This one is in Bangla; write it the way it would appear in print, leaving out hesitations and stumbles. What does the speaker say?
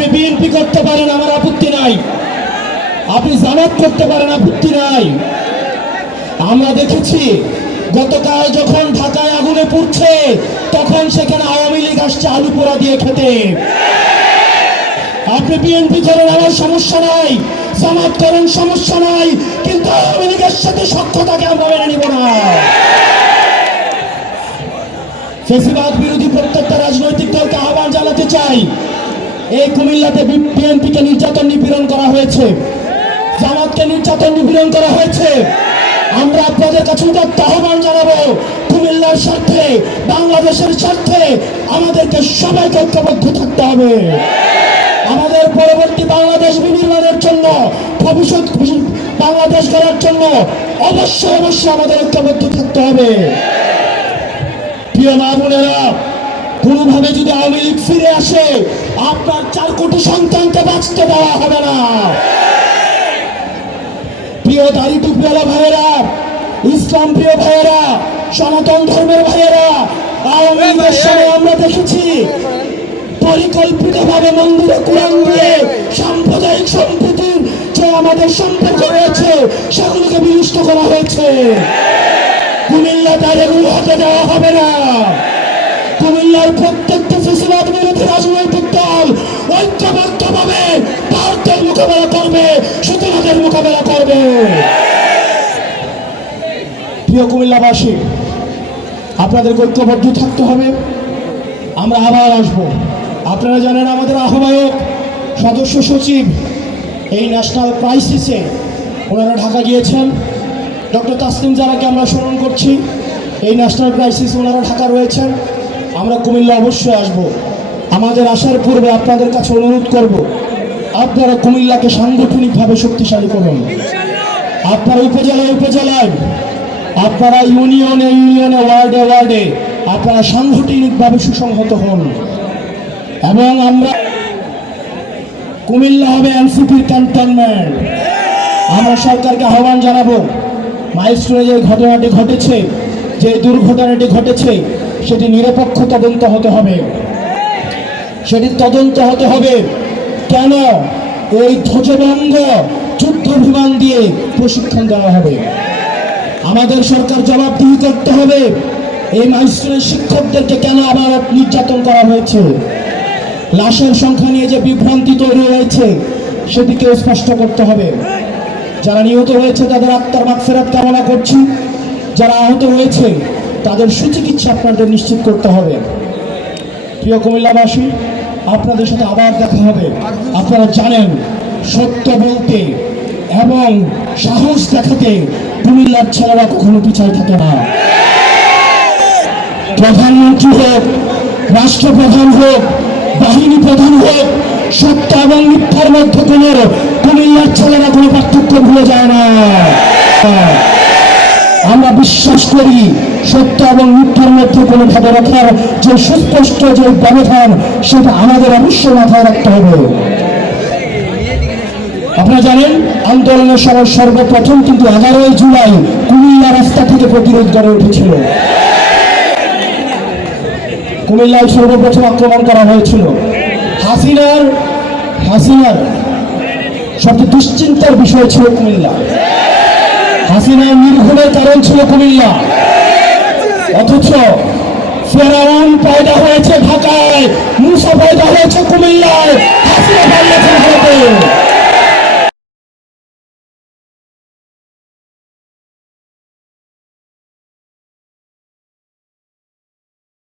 আপনি বিএনপি করতে পারেন, আমার আপত্তি নাই। আপনি জামাত করতে পারেন, আপত্তি নাই। আমরা দেখেছি গতকাল যখন ঢাকায় আগুনে পুড়ছে তখন সেখানে আওয়ামী লীগ আসছে আলু পোড়া দিয়ে খেতে। আপনি বিএনপি করেন, আমার সমস্যা নাই, জামাত করেন, সমস্যা নাই, কিন্তু আওয়ামী লীগের সাথে সখ্যতাকে আমরা মেনে নিব না। ফেসিবাদ বিরোধী প্রত্যেকটা রাজনৈতিক দলকে আহ্বান জানাতে চাই, এই কুমিল্লাতে বিএনপিকে নির্যাতন নিপীড়ন করা হয়েছে, জামাতকে নির্যাতন নিপীড়ন করা হয়েছে। আমরা আপনাদের কাছে আহ্বান জানাবো, কুমিল্লার স্বার্থে, বাংলাদেশের স্বার্থে আমাদেরকে সবাইকে ঐক্যবদ্ধ থাকতে হবে। আমাদের পরবর্তী বাংলাদেশ বিনির্মাণের জন্য, ভবিষ্যৎ বাংলাদেশ গড়ার জন্য অবশ্যই অবশ্যই আমাদের ঐক্যবদ্ধ থাকতে হবে। প্রিয় মা বোনেরা, কোনোভাবে যদি আওয়ামী লীগ ফিরে আসে আপনার 4 কোটি সন্তানকে বাঁচতে দেওয়া হবে না। প্রিয় দাড়ি টুপিওয়ালা ভাইয়েরা, ইসলাম প্রিয় ভাইয়েরা, সনাতন ধর্মের ভাইয়েরা, আওয়ামী লীগের সময় আমরা দেখেছি পরিকল্পিতভাবে মন্দিরে কোরআন দিয়ে সাম্প্রদায়িক সম্প্রীতির যে আমাদের সম্পর্ক রয়েছে সেগুলোকে বিনষ্ট করা হয়েছে। কুমিল্লা তার এগুলো হতে দেওয়া হবে না। কুমিল্লার প্রত্যেকটা ফেসিবাদ বিরোধী রাজনৈতিক দল ঐক্যবদ্ধভাবে ভারতের মোকাবেলা করবে, শত্রুদের মোকাবেলা করবে। প্রিয় কুমিল্লাবাসী, আপনাদের ঐক্যবদ্ধ থাকতে হবে। আমরা আবার আসব। আপনারা জানেন আমাদের আহ্বায়ক, সদস্য সচিব এই ন্যাশনাল ক্রাইসিসে ওনারা ঢাকা গিয়েছেন। ডক্টর তাসলিম জারাকে আমরা স্মরণ করছি। এই ন্যাশনাল ক্রাইসিস ওনারা ঢাকা রয়েছেন। আমরা কুমিল্লা অবশ্যই আসব। আমাদের আসার পূর্বে আপনাদের কাছে অনুরোধ করব, আপনারা কুমিল্লাকে সাংগঠনিকভাবে শক্তিশালী করুন। আপনারা উপজেলায় উপজেলায়, আপনারা ইউনিয়নে ইউনিয়নে, ওয়ার্ডে ওয়ার্ডে আপনারা সাংগঠনিকভাবে সুসংহত হন। এবং আমরা কুমিল্লা হবে এনসিপির ক্যান্টনমেন্ট। আমরা সরকারকে আহ্বান জানাবো, মাইলস্টোনে যে ঘটনাটি ঘটেছে, যে দুর্ঘটনাটি ঘটেছে, সেটি নিরপেক্ষ তদন্ত হতে হবে। সেটি তদন্ত হতে হবে কেন এই ধ্বজভঙ্গ যুদ্ধ বিমান দিয়ে প্রশিক্ষণ দেওয়া হবে। আমাদের সরকার জবাবদিহি করতে হবে, এই মাইলস্টোনের শিক্ষকদেরকে কেন আবার নির্যাতন করা হয়েছে। লাশের সংখ্যা নিয়ে যে বিভ্রান্তি তৈরি হয়েছে সেটিকেও স্পষ্ট করতে হবে। যারা নিহত হয়েছে তাদের আত্মার মাগফিরাত কামনা করছি। যারা আহত হয়েছে তাদের সুচিকিৎসা আপনাদের নিশ্চিত করতে হবে। প্রিয় কুমিল্লাবাসী, আপনাদের সাথে আবার দেখা হবে। আপনারা জানেন সত্য বলতে এবং সাহস দেখাতে কুমিল্লার ছেলেরা কখনো পিছায় থাকে না। প্রধানমন্ত্রী হোক, রাষ্ট্রপ্রধান হোক, বাহিনী প্রধান হোক, সত্য এবং মিথ্যার মধ্যে কোনো কুমিল্লার ছেলেরা কোনো পার্থক্য ভুলে যায় না। আমরা বিশ্বাস করি সত্য এবং মিথ্যার মধ্যে কোনো ভাবে রাখার যে সুস্পষ্ট যে ব্যবধান, সেটা আমাদের অবশ্যই মাথায় রাখতে হবে। আপনারা জানেন আন্দোলনের সময় সর্বপ্রথম কিন্তু 11 জুলাই কুমিল্লা রাস্তা থেকে প্রতিরোধ গড়ে উঠেছিল। কুমিল্লায় সর্বপ্রথম আক্রমণ করা হয়েছিল। হাসিনার সবচেয়ে দুশ্চিন্তার বিষয় ছিল কুমিল্লা। হাসিনার নির্ঘুমের কারণ ছিল কুমিল্লা। অথচ ফেরাউন পয়দা হয়েছে ঢাকায়, মুসা পয়দা হয়েছে কুমিল্লায়।